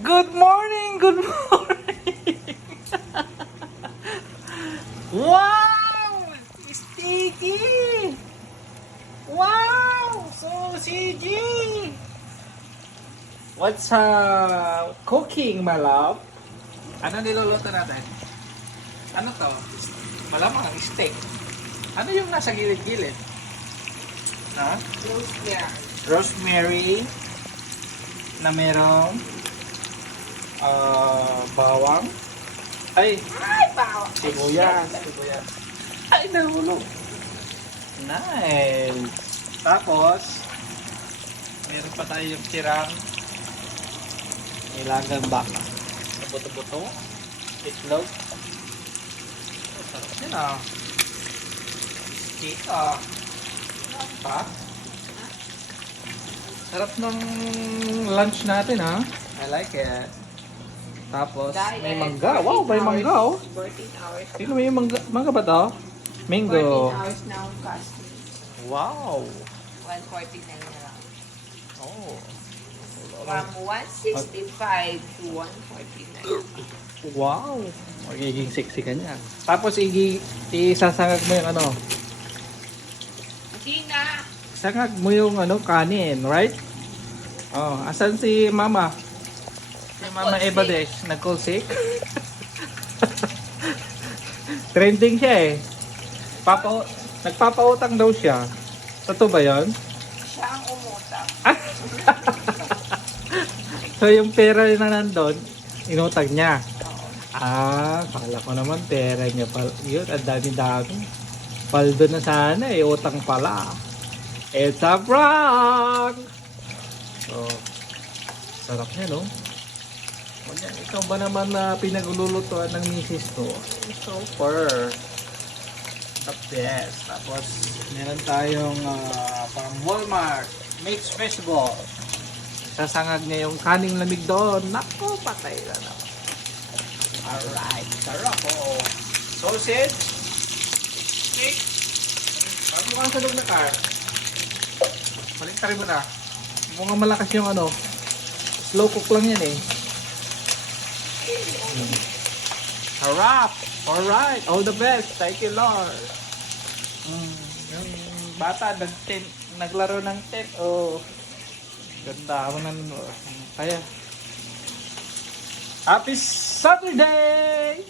Good morning! Good morning! Wow! Sticky! Wow! So Sigi! What's cooking, my love? Ano niluluto natin? Ano to? Malamang steak. Ano yung nasa gilid-gilid? Ha? Rosemary. Rosemary na merong bawang. Ay, Bawang. sibuyas. Sibuyas. Ay, nahulog. Nice. Tapos, meron pa tayong tirang nilagang baka. Buto-buto. Itlog. Oh, sarap yun ah. Steak ah. Sarap pa. Sarap ng lunch natin ha. I like it. Tapos, may mangga. Wow, may mangga oh. 14 hours. Tingnan mo yung mangga. Mangga ba to? 14 Mango. hours now casting. Wow. 149 na lang. Oh. From 165 to 149. Wow. Magiging sexy ka niya. Tapos, isasangag mo yung ano. Hindi na. Sangag mo yung ano, kanin, right? Oh, asan si Mama? Si Mama Nag-call Eva sick. Desh, nag-call sick. Trending siya eh. Nagpapautang daw siya. Totoo ba yun? Siya ang umutang. So yung pera na nandun, inutang niya. Oo. Kala ko naman pera niya pala. Yun, ang dami-dami. Paldo na sana eh, utang pala. It's a prank! So, sarap niya no? O yan, ikaw ba naman na pinaglulutuan ng misis ko? Super! The best. Tapos, meron tayong from Walmart, mixed vegetable. Sasangag niya yung kaning lamig doon. Naku, patay na naman. Alright, sarap oh. Sausage, steak, bago ka sa loob na car. Baliktarin mo na. Mukhang malakas yung ano. Slow cook lang yan eh. Harap! Alright! All the best! Thank you Lord! Yung bata naglaro ng tent. Oh. Ganda ako ng kaya. Happy Saturday!